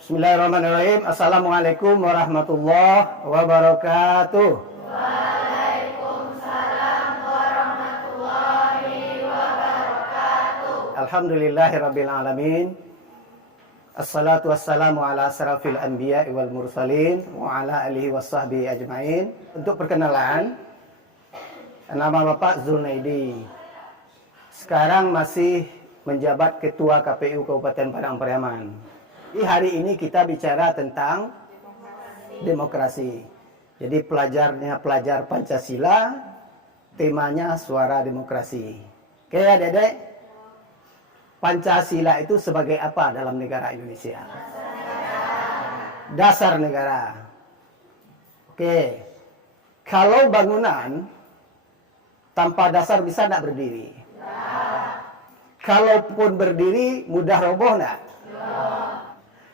Bismillahirrahmanirrahim. Assalamualaikum warahmatullahi wabarakatuh. Waalaikumsalam warahmatullahi wabarakatuh. Alhamdulillahirabbil alamin. Assalatu wassalamu ala asrafil anbiya wal mursalin wa ala alihi washabbihi ajmain. Untuk perkenalan, nama Bapak Zulnaidi. Sekarang masih menjabat Ketua KPU Kabupaten Padang Pariaman. Di hari ini kita bicara tentang demokrasi. Jadi pelajar Pancasila, temanya suara demokrasi. Oke adik-adik, Pancasila itu sebagai apa dalam negara Indonesia? Dasar negara. Oke, kalau bangunan tanpa dasar bisa tidak berdiri? Kalaupun berdiri mudah roboh enggak?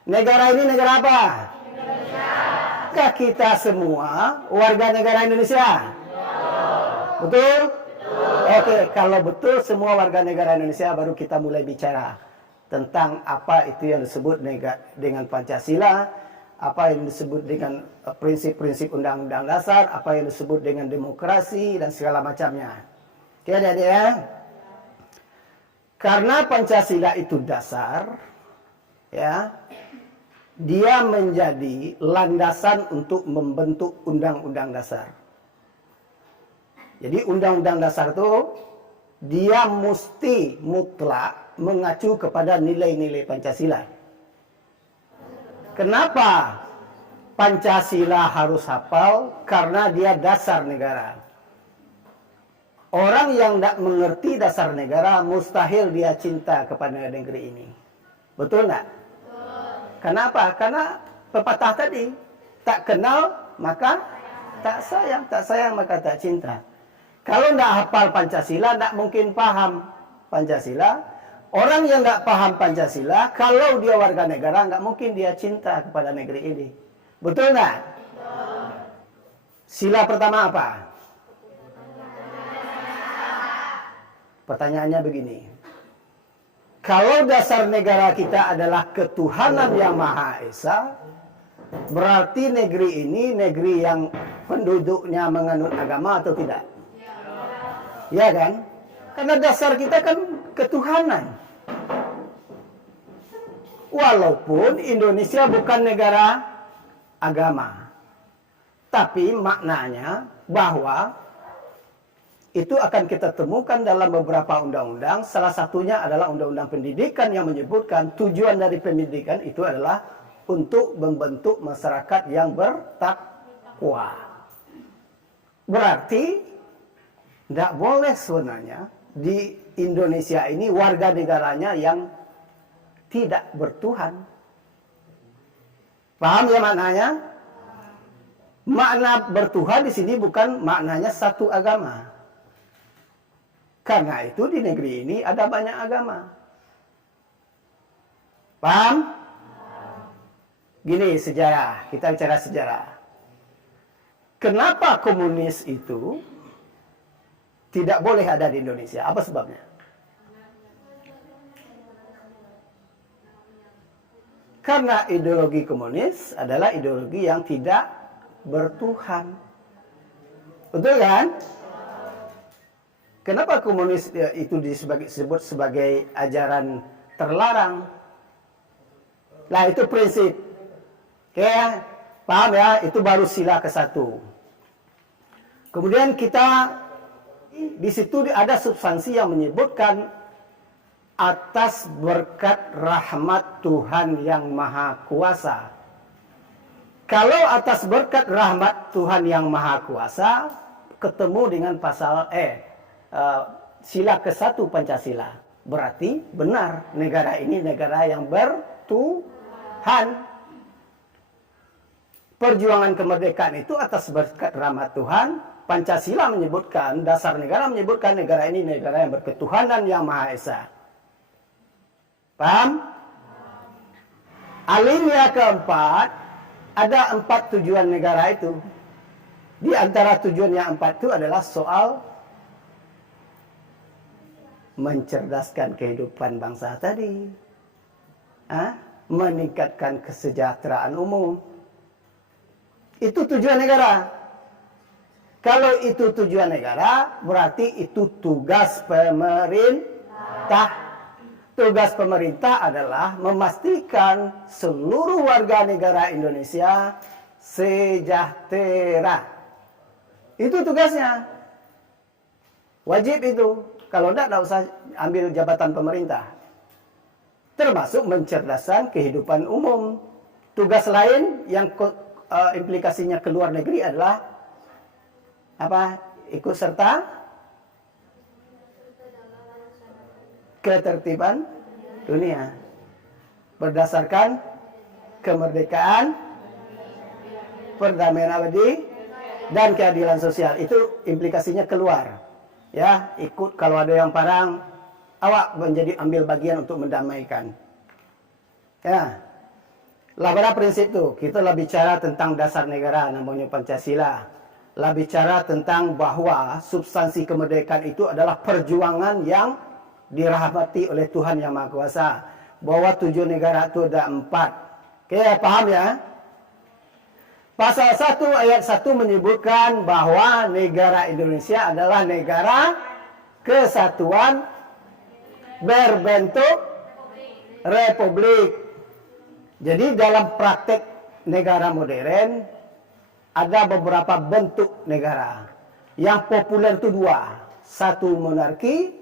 Negara ini negara apa? Indonesia. Apakah kita semua warga negara Indonesia? Betul? Oke, kalau betul semua warga negara Indonesia, baru kita mulai bicara tentang apa itu yang disebut dengan Pancasila, apa yang disebut dengan prinsip-prinsip undang-undang dasar, apa yang disebut dengan demokrasi dan segala macamnya. Oke, adik-adik ya. Karena Pancasila itu dasar, ya, dia menjadi landasan untuk membentuk undang-undang dasar. Jadi undang-undang dasar itu dia mesti mutlak mengacu kepada nilai-nilai Pancasila. Kenapa Pancasila harus hafal? Karena dia dasar negara. Orang yang tidak mengerti dasar negara, mustahil dia cinta kepada negeri ini. Betul nggak? Kenapa? Karena pepatah tadi, tak kenal maka tak sayang maka tak cinta. Kalau tidak hafal Pancasila, tidak mungkin paham Pancasila. Orang yang tidak paham Pancasila, kalau dia warga negara, nggak mungkin dia cinta kepada negeri ini. Betul nggak? Sila pertama apa? Pertanyaannya begini. Kalau dasar negara kita adalah ketuhanan yang Maha Esa, berarti negeri ini negeri yang penduduknya menganut agama atau tidak? Ya kan? Karena dasar kita kan ketuhanan. Walaupun Indonesia bukan negara agama, tapi maknanya bahwa itu akan kita temukan dalam beberapa undang-undang. Salah satunya adalah undang-undang pendidikan yang menyebutkan tujuan dari pendidikan itu adalah untuk membentuk masyarakat yang bertakwa. Berarti tidak boleh sebenarnya di Indonesia ini warga negaranya yang tidak bertuhan. Paham ya maknanya? Makna bertuhan di sini bukan maknanya satu agama. Karena itu di negeri ini ada banyak agama. Paham? Gini sejarah, kita bicara sejarah. Kenapa komunis itu tidak boleh ada di Indonesia? Apa sebabnya? Karena ideologi komunis adalah ideologi yang tidak bertuhan. Betul kan? Kenapa komunis itu disebut sebagai ajaran terlarang? Nah, itu prinsip. Oke, paham ya? Itu baru sila ke-1. Kemudian kita di situ ada substansi yang menyebutkan atas berkat rahmat Tuhan yang Maha Kuasa. Kalau atas berkat rahmat Tuhan yang Maha Kuasa ketemu dengan pasal sila ke-1 Pancasila, berarti benar negara ini negara yang bertuhan. Perjuangan kemerdekaan itu atas berkat rahmat Tuhan. Pancasila menyebutkan, dasar negara menyebutkan negara ini negara yang berketuhanan yang Maha Esa. Paham? Alinea keempat, ada 4 tujuan negara itu. Di antara tujuan yang 4 itu adalah soal mencerdaskan kehidupan bangsa tadi. meningkatkan kesejahteraan umum. Itu tujuan negara. Kalau itu tujuan negara, berarti itu tugas pemerintah. Tugas pemerintah adalah memastikan seluruh warga negara Indonesia sejahtera. Itu tugasnya. Wajib itu. Kalau tidak usah ambil jabatan pemerintah. Termasuk mencerdaskan kehidupan umum. Tugas lain yang implikasinya ke luar negeri adalah apa? Ikut serta ketertiban dunia berdasarkan kemerdekaan, perdamaian abadi, dan keadilan sosial. Itu implikasinya keluar. Ya, ikut kalau ada yang parang, awak menjadi ambil bagian untuk mendamaikan. Ya, lah pada prinsip itu kita lah bicara tentang dasar negara namanya Pancasila. Lah bicara tentang bahwa substansi kemerdekaan itu adalah perjuangan yang dirahmati oleh Tuhan Yang Maha Kuasa. Bahwa tujuan negara itu ada 4. Oke, paham ya? Pasal 1 ayat 1 menyebutkan bahwa negara Indonesia adalah negara kesatuan berbentuk republik. Jadi dalam praktek negara modern ada beberapa bentuk negara. Yang populer itu 2. Satu monarki,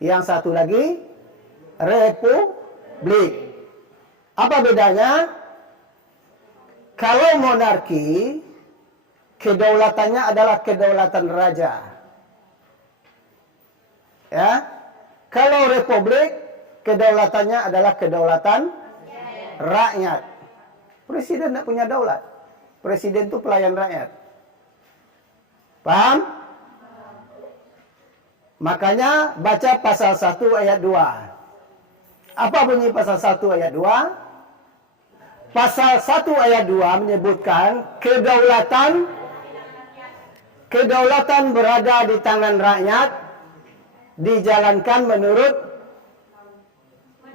yang satu lagi republik. Apa bedanya? Kalau monarki, kedaulatannya adalah kedaulatan raja. Ya. Kalau republik, kedaulatannya adalah kedaulatan rakyat. Presiden tidak punya daulat. Presiden itu pelayan rakyat. Paham? Makanya baca pasal 1 ayat 2. Apa bunyi pasal 1 ayat 2? Pasal 1 ayat 2 menyebutkan kedaulatan berada di tangan rakyat, dijalankan menurut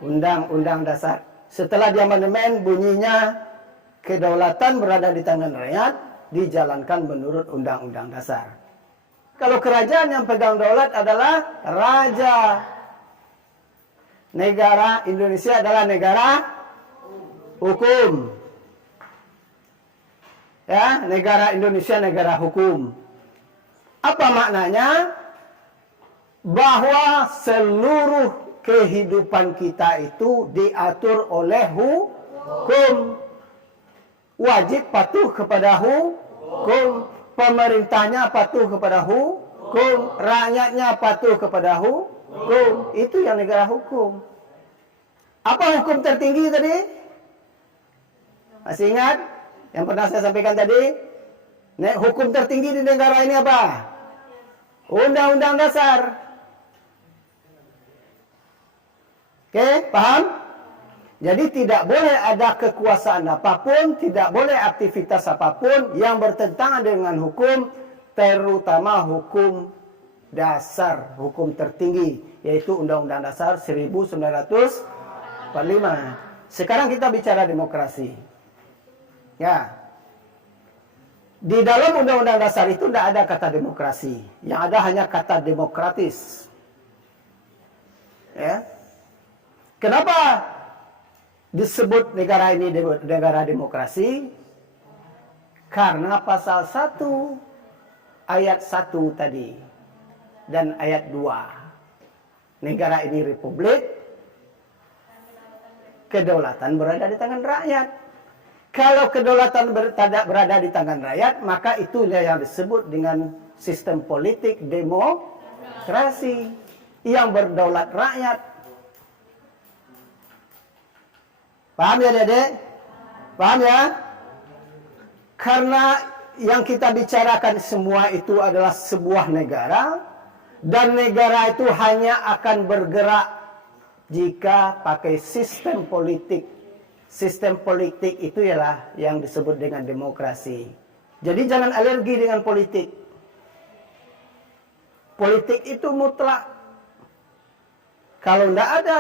Undang-Undang Dasar. Setelah di amandemen bunyinya kedaulatan berada di tangan rakyat, dijalankan menurut Undang-Undang Dasar. Kalau kerajaan yang pegang daulat adalah raja. Negara Indonesia adalah negara hukum. Ya, negara Indonesia negara hukum. Apa maknanya? Bahwa seluruh kehidupan kita itu diatur oleh hukum. Wajib patuh kepada hukum. Pemerintahnya patuh kepada hukum. Rakyatnya patuh kepada hukum. Itu yang negara hukum. Apa hukum tertinggi tadi? Masih ingat? Yang pernah saya sampaikan tadi? Hukum tertinggi di negara ini apa? Undang-Undang Dasar. Oke, paham? Jadi tidak boleh ada kekuasaan apapun, tidak boleh aktivitas apapun yang bertentangan dengan hukum, terutama hukum dasar, hukum tertinggi, yaitu Undang-Undang Dasar 1945. Sekarang kita bicara demokrasi. Ya. Di dalam Undang-Undang Dasar itu tidak ada kata demokrasi. Yang ada hanya kata demokratis. Ya. Kenapa disebut negara ini negara demokrasi? Karena pasal 1 ayat 1 tadi dan ayat 2. Negara ini republik, kedaulatan berada di tangan rakyat. Kalau kedaulatan berada di tangan rakyat, maka itulah yang disebut dengan sistem politik demokrasi yang berdaulat rakyat. Paham ya, Dedek? Paham ya? Karena yang kita bicarakan semua itu adalah sebuah negara, dan negara itu hanya akan bergerak jika pakai sistem politik. Sistem politik itu ialah yang disebut dengan demokrasi. Jadi jangan alergi dengan politik. Politik itu mutlak. Kalau tidak ada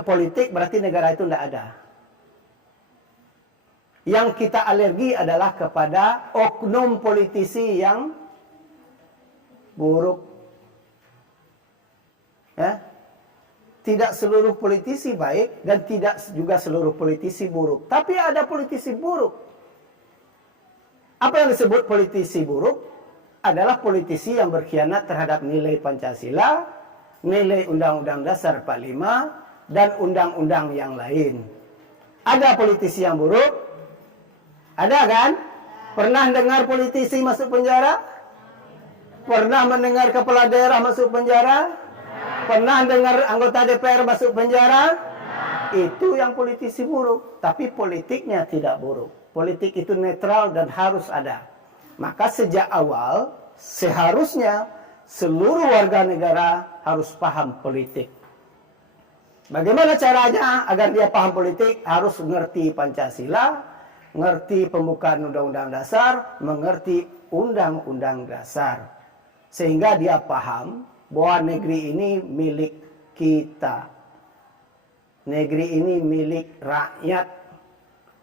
politik, berarti negara itu tidak ada. Yang kita alergi adalah kepada oknum politisi yang buruk. Ya. Tidak seluruh politisi baik dan tidak juga seluruh politisi buruk. Tapi ada politisi buruk. Apa yang disebut politisi buruk? Adalah politisi yang berkhianat terhadap nilai Pancasila, nilai Undang-Undang Dasar 45, dan undang-undang yang lain. Ada politisi yang buruk? Ada kan? Pernah dengar politisi masuk penjara? Pernah mendengar kepala daerah masuk penjara? Pernah dengar anggota DPR masuk penjara? Itu yang politisi buruk. Tapi politiknya tidak buruk. Politik itu netral dan harus ada. Maka sejak awal seharusnya seluruh warga negara harus paham politik. Bagaimana caranya agar dia paham politik? Harus mengerti Pancasila, mengerti pembukaan Undang-Undang Dasar, mengerti Undang-Undang Dasar. Sehingga dia paham bahwa negeri ini milik kita. Negeri ini milik rakyat.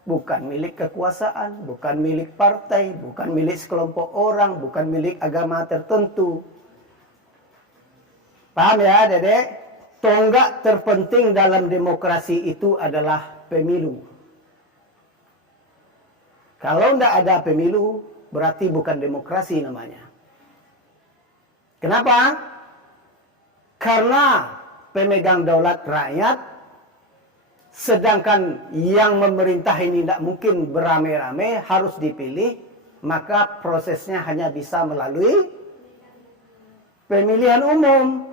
Bukan milik kekuasaan, bukan milik partai, bukan milik sekelompok orang, bukan milik agama tertentu. Paham ya, Dedek? Tonggak terpenting dalam demokrasi itu adalah pemilu. Kalau tidak ada pemilu, berarti bukan demokrasi namanya. Kenapa? Karena pemegang daulat rakyat, sedangkan yang memerintah ini tidak mungkin beramai-ramai, harus dipilih, maka prosesnya hanya bisa melalui pemilihan umum.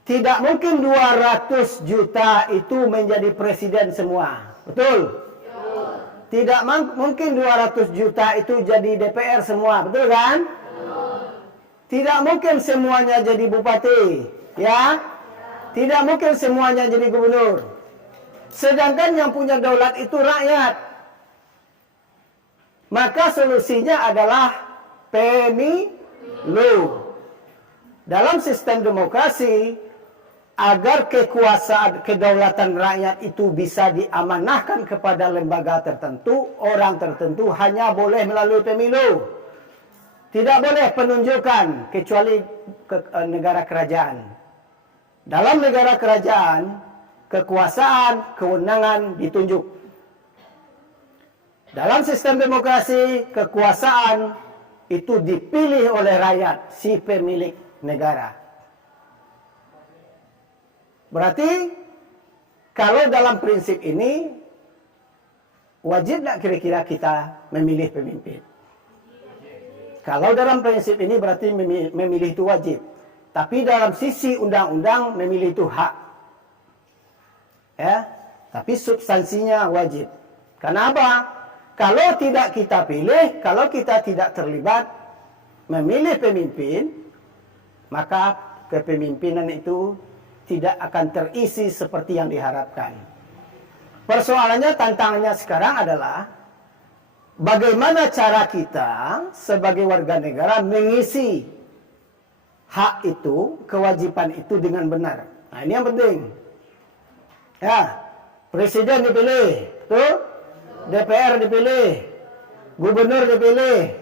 Tidak mungkin 200 juta itu menjadi presiden semua. Betul? Tidak mungkin 200 juta itu jadi DPR semua, betul kan? Tidak mungkin semuanya jadi bupati, ya? Tidak mungkin semuanya jadi gubernur. Sedangkan yang punya daulat itu rakyat. Maka solusinya adalah pemilu. Dalam sistem demokrasi, agar kekuasaan kedaulatan rakyat itu bisa diamanahkan kepada lembaga tertentu, orang tertentu hanya boleh melalui pemilu. Tidak boleh penunjukan kecuali negara kerajaan. Dalam negara kerajaan, kekuasaan, kewenangan ditunjuk. Dalam sistem demokrasi, kekuasaan itu dipilih oleh rakyat, si pemilik negara. Berarti, kalau dalam prinsip ini, wajib tak kira-kira kita memilih pemimpin? Kalau dalam prinsip ini berarti memilih itu wajib. Tapi dalam sisi undang-undang memilih itu hak. Ya, tapi substansinya wajib. Kenapa? Kalau tidak kita pilih, kalau kita tidak terlibat memilih pemimpin, maka kepemimpinan itu tidak akan terisi seperti yang diharapkan. Persoalannya, tantangannya sekarang adalah bagaimana cara kita sebagai warga negara mengisi hak itu, kewajiban itu dengan benar. Nah, ini yang penting. Ya, presiden dipilih, tuh, DPR dipilih, gubernur dipilih,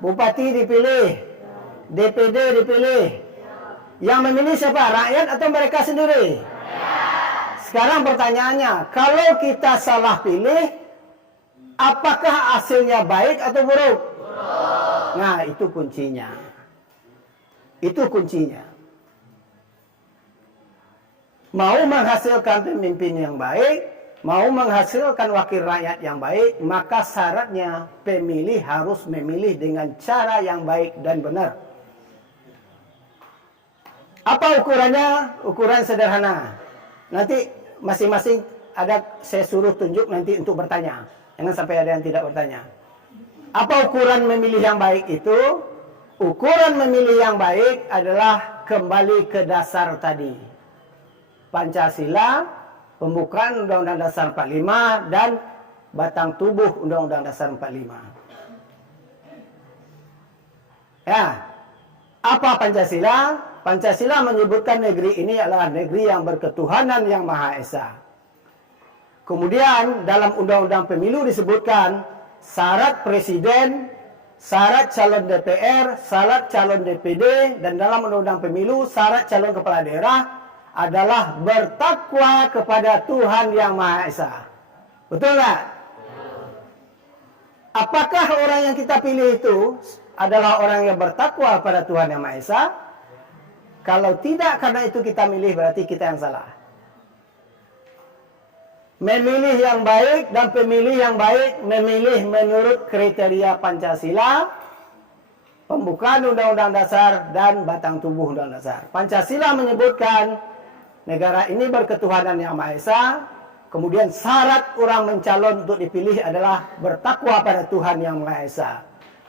bupati dipilih, DPD dipilih. Yang memilih siapa? Rakyat atau mereka sendiri? Sekarang pertanyaannya, kalau kita salah pilih, apakah hasilnya baik atau buruk? Nah, itu kuncinya. Itu kuncinya. Mau menghasilkan pemimpin yang baik, mau menghasilkan wakil rakyat yang baik, maka syaratnya pemilih harus memilih dengan cara yang baik dan benar. Apa ukurannya? Ukuran sederhana. Nanti masing-masing ada, saya suruh tunjuk nanti untuk bertanya. Jangan sampai ada yang tidak bertanya. Apa ukuran memilih yang baik itu? Ukuran memilih yang baik adalah kembali ke dasar tadi. Pancasila, pembukaan Undang-Undang Dasar 45, dan batang tubuh Undang-Undang Dasar 45. Ya, apa Pancasila? Pancasila menyebutkan negeri ini adalah negeri yang berketuhanan yang Maha Esa. Kemudian dalam Undang-Undang Pemilu disebutkan syarat presiden, syarat calon DPR, syarat calon DPD, dan dalam Undang-Undang Pemilu syarat calon kepala daerah adalah bertakwa kepada Tuhan Yang Maha Esa. Betul nggak? Apakah orang yang kita pilih itu adalah orang yang bertakwa pada Tuhan Yang Maha Esa? Kalau tidak, karena itu kita milih, berarti kita yang salah. Memilih yang baik dan pemilih yang baik memilih menurut kriteria Pancasila, pembukaan Undang-Undang Dasar, dan batang tubuh Undang-Undang Dasar. Pancasila menyebutkan negara ini berketuhanan Yang Maha Esa. Kemudian syarat orang mencalon untuk dipilih adalah bertakwa pada Tuhan Yang Maha Esa.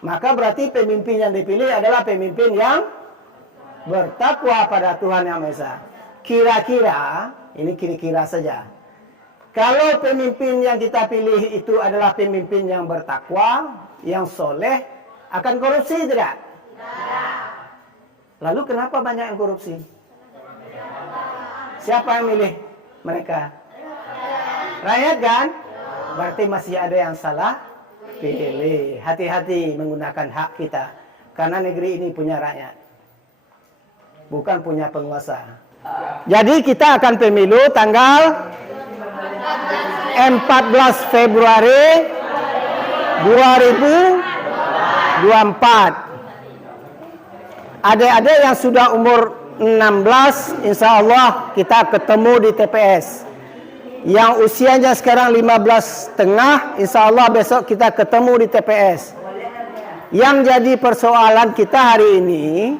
Maka berarti pemimpin yang dipilih adalah pemimpin yang bertakwa pada Tuhan Yang Maha Esa. Kira-kira, ini kira-kira saja. Kalau pemimpin yang kita pilih itu adalah pemimpin yang bertakwa, yang soleh, akan korupsi tidak? Tidak. Lalu kenapa banyak yang korupsi? Siapa yang milih mereka? Rakyat kan? Berarti masih ada yang salah pilih. Hati-hati menggunakan hak kita. Karena negeri ini punya rakyat, bukan punya penguasa. Jadi kita akan pemilu tanggal 14 Februari 2024. Adik-adik yang sudah umur 16, insya Allah kita ketemu di TPS. Yang usianya sekarang 15,5, insya Allah besok kita ketemu di TPS. Yang jadi persoalan kita hari ini,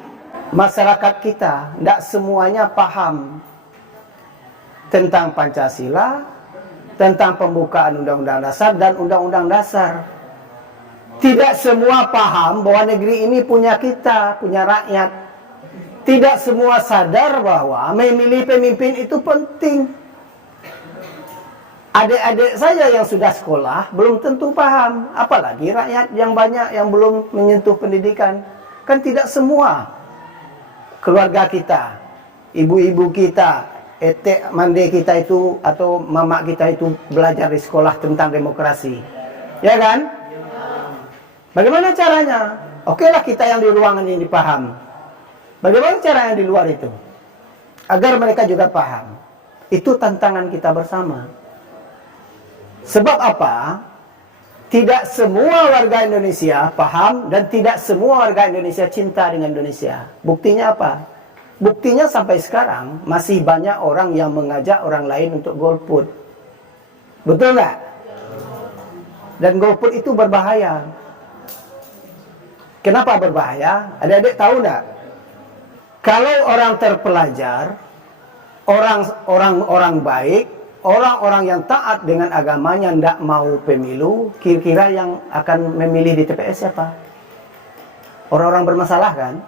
masyarakat kita tidak semuanya paham tentang Pancasila, tentang pembukaan Undang-Undang Dasar dan Undang-Undang Dasar. Tidak semua paham bahwa negeri ini punya kita, punya rakyat. Tidak semua sadar bahwa memilih pemimpin itu penting. Adik-adik saya yang sudah sekolah belum tentu paham, apalagi rakyat yang banyak yang belum menyentuh pendidikan. Kan tidak semua keluarga kita, ibu-ibu kita, etek mande kita itu atau mama kita itu belajar di sekolah tentang demokrasi. Ya kan? Bagaimana caranya? Okelah kita yang di ruangan ini paham. Bagaimana cara yang di luar itu? Agar mereka juga paham. Itu tantangan kita bersama. Sebab apa? Tidak semua warga Indonesia paham dan tidak semua warga Indonesia cinta dengan Indonesia. Buktinya apa? Buktinya sampai sekarang masih banyak orang yang mengajak orang lain untuk golput. Betul nggak? Dan golput itu berbahaya. Kenapa berbahaya? Adik-adik tahu nggak? Kalau orang terpelajar, orang baik, orang-orang yang taat dengan agamanya tidak mau pemilu, kira-kira yang akan memilih di TPS siapa? Orang-orang bermasalah kan?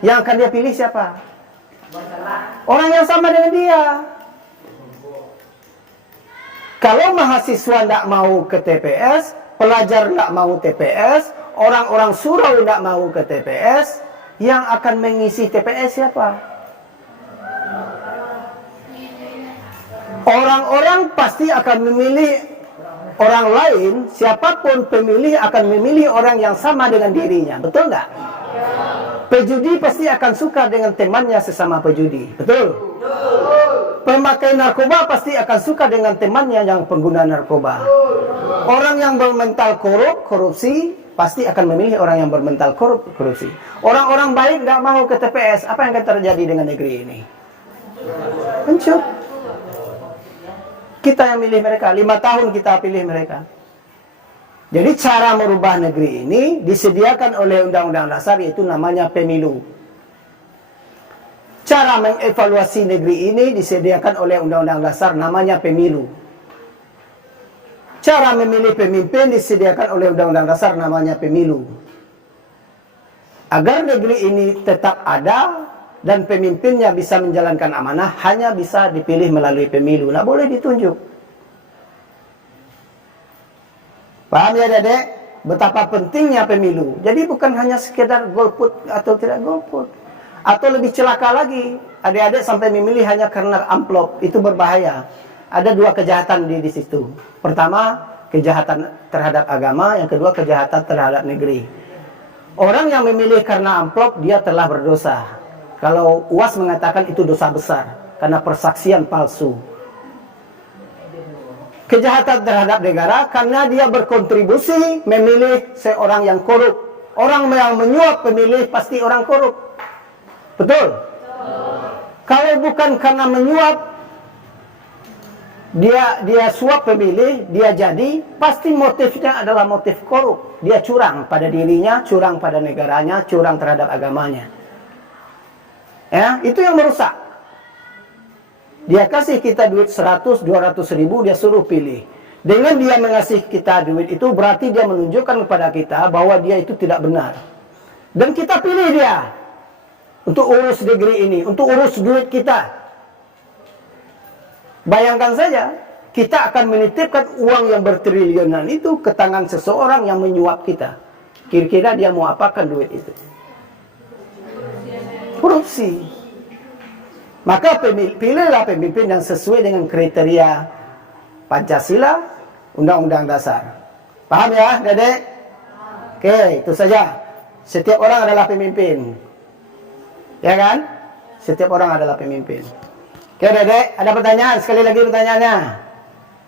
Yang akan dia pilih siapa? Orang yang sama dengan dia. Kalau mahasiswa tidak mau ke TPS, pelajar tidak mau TPS, orang-orang surau tidak mau ke TPS, yang akan mengisi TPS siapa? Orang-orang pasti akan memilih orang lain, siapapun pemilih akan memilih orang yang sama dengan dirinya, betul nggak? Pejudi pasti akan suka dengan temannya sesama pejudi, betul? Pemakai narkoba pasti akan suka dengan temannya yang pengguna narkoba. Orang yang bermental korupsi pasti akan memilih orang yang bermental korupsi. Orang-orang baik nggak mau ke TPS, apa yang akan terjadi dengan negeri ini? Hancur. Kita yang milih mereka, 5 tahun kita pilih mereka. Jadi cara merubah negeri ini disediakan oleh Undang-Undang Dasar, yaitu namanya pemilu. Cara mengevaluasi negeri ini disediakan oleh Undang-Undang Dasar, namanya pemilu. Cara memilih pemimpin disediakan oleh Undang-Undang Dasar, namanya pemilu. Agar negeri ini tetap ada dan pemimpinnya bisa menjalankan amanah, hanya bisa dipilih melalui pemilu. Nggak boleh ditunjuk. Paham ya Dedek? Betapa pentingnya pemilu. Jadi bukan hanya sekedar golput atau tidak golput. Atau lebih celaka lagi, adik-adik sampai memilih hanya karena amplop. Itu berbahaya. ada dua kejahatan di situ. Pertama, kejahatan terhadap agama, yang kedua kejahatan terhadap negeri. Orang yang memilih karena amplop, dia telah berdosa. Kalau UAS mengatakan itu dosa besar, karena persaksian palsu. Kejahatan terhadap negara, karena dia berkontribusi memilih seorang yang korup. Orang yang menyuap pemilih, pasti orang korup. Betul? Kalau bukan karena menyuap, dia suap pemilih, dia jadi, pasti motifnya adalah motif korup. Dia curang pada dirinya, curang pada negaranya, curang terhadap agamanya. Ya, itu yang merusak. Dia kasih kita duit 100, 200 ribu, dia suruh pilih. Dengan dia mengasih kita duit itu, berarti dia menunjukkan kepada kita bahwa dia itu tidak benar. Dan kita pilih dia untuk urus negeri ini, untuk urus duit kita. Bayangkan saja, kita akan menitipkan uang yang bertriliunan itu ke tangan seseorang yang menyuap kita. Kira-kira dia mau apakan duit itu? Korupsi. Maka pilihlah pemimpin yang sesuai dengan kriteria Pancasila, Undang-Undang Dasar. Paham ya, Dedek? Oke, itu saja. Setiap orang adalah pemimpin. Ya kan? Setiap orang adalah pemimpin. Oke, Dedek, ada pertanyaan? Sekali lagi pertanyaannya.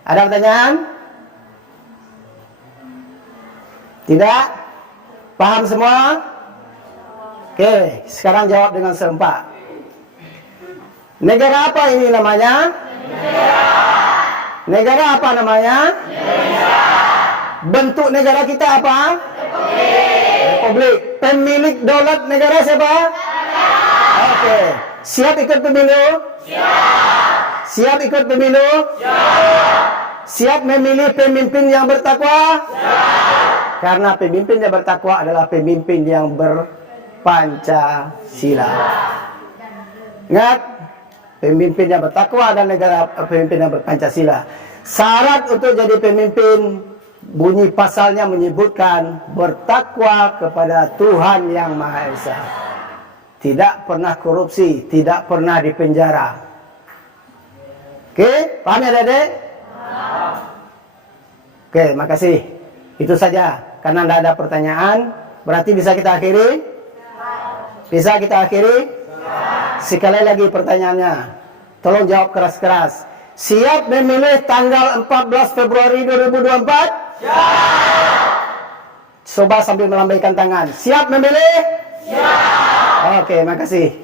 Ada pertanyaan? Tidak? Paham semua? Oke, sekarang jawab dengan serempak. Negara apa ini namanya? Negara apa namanya? Bentuk negara kita apa? Republik. Pemilik daulat negara siapa? Oke. Siap ikut pemilu? Siap ikut pemilu? Siap memilih pemimpin yang bertakwa? Karena pemimpin yang bertakwa adalah pemimpin yang berpancasila. Ingat, pemimpin yang bertakwa dan negara pemimpin yang berpancasila. Syarat untuk jadi pemimpin, bunyi pasalnya menyebutkan bertakwa kepada Tuhan Yang Maha Esa. Tidak pernah korupsi, tidak pernah dipenjara. Oke, paham ya, Dedek? Oke, makasih. Itu saja. Karena tidak ada pertanyaan, berarti bisa kita akhiri? Bisa kita akhiri? Sekali lagi pertanyaannya. Tolong jawab keras-keras. Siap memilih tanggal 14 Februari 2024? Siap! Coba sambil melambaikan tangan. Siap memilih? Siap! Oke, makasih.